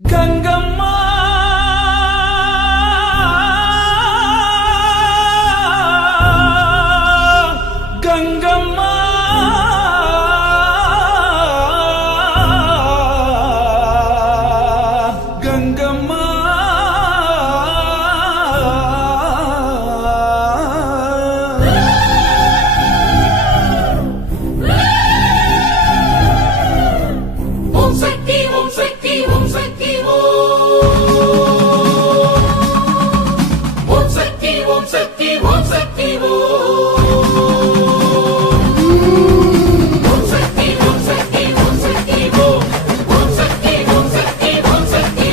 கங்கம்மா கங்கம்மா கங்கம்மா ஓம் சக்தி ஓம் சக்தி ஓம் சக்தி ஓம் சக்தி ஓம் சக்தி ஓம் சக்தி ஓம் சக்தி ஓம் சக்தி ஓம் சக்தி ஓம் சக்தி ஓம் சக்தி ஓம் சக்தி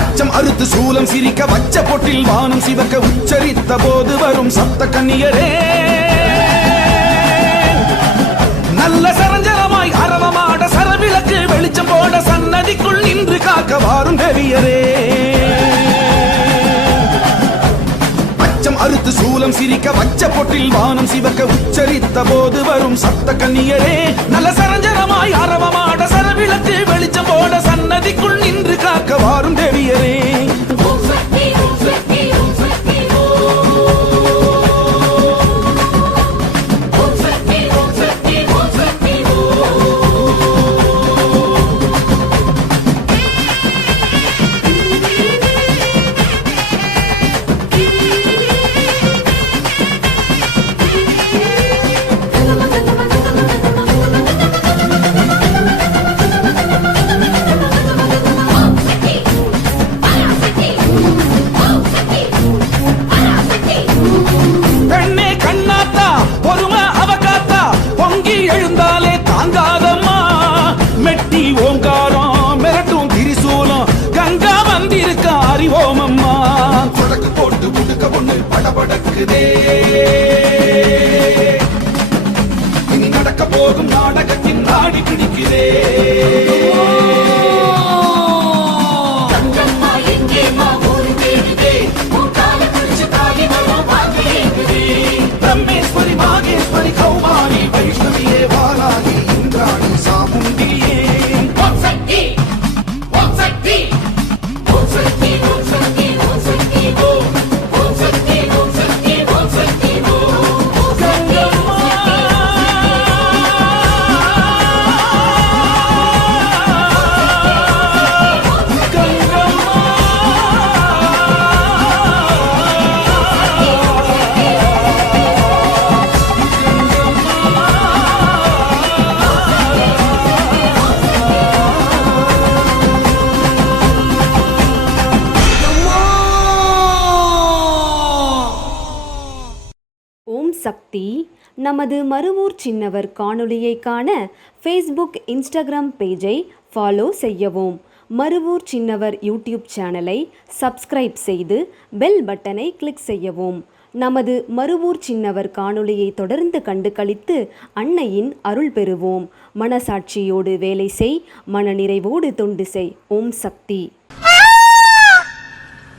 அச்சம் அறுத்து சூலம் சிரிக்க வச்ச பொட்டில் வானம் சிவக்க உச்சரித்த போது வரும் சப்த கன்னியரே நல்ல சரஞ்சரமாய் அரவமாட சரவிளக்கு வெளிச்சம் போட சன்னதிக்குள் நின்று காக்க வாரும் தேவியரே அச்சம் அறுத்து சூலம் சிரிக்க வச்ச பொட்டில் வானம் சிவக்க உச்சரித்த போது வரும் சப்த கன்னியரே நல்ல சரஞ்சரமாய் அரவமாட சரவிளக்கு வெளிச்சம் போட சன்னதிக்குள் நின்று காக்க வாரும் தேவியரே ஓம் சக்தி ஓம் சக்தி ஓம் சக்தி ஓம் சக்தி ஓம் சக்தி ஓம் சக்தி பெண்ணே கண்ணாத்தா பொறுமை அவகாத்தா பொங்கி எழுந்தாலே தாங்காதம்மா மெட்டி ஓங்காரம் மிரட்டும் திரிசூலம் கங்கா வந்திருக்க அறிவோம் அம்மா சொடக்கு போட்டு முடுக்க பொண்ணு படபடக்குதே இனி நடக்க போகும் நாடகத்தின் நாடி பிடிக்குதே கங்கம்மா எங்கேம்மா ஊரு தேடுதே உன் காலை பிடிச்சு தாலி வரும் பாக்கியேங்குதே பிரம்மேஸ்வரி மாகேஸ்வரி கௌமாரி வைஷ்ணவியே வாராகி இந்திராணி சாமுண்டியே ஓம் சக்தி ஓம் சக்தி ஓம் சக்தி ஓம் சக்தி ஓம் சக்தி ஓம் சக்தி ஓம் சக்தி ஓம் சக்தி கங்கம்மா ஓம் சக்தி நமது மருவூர் சின்னவர் காணொளியை காண ஃபேஸ்புக் இன்ஸ்டாகிராம் பேஜை ஃபாலோ செய்யவும். மருவூர் சின்னவர் யூடியூப் சேனலை சப்ஸ்கிரைப் செய்து பெல் பட்டனை கிளிக் செய்யவும். நமது மருவூர் சின்னவர் காணொளியை தொடர்ந்து கண்டு களித்து அன்னையின் அருள் பெறுவோம். மனசாட்சியோடு வேலை செய், மனநிறைவோடு தொண்டு செய். ஓம் சக்தி.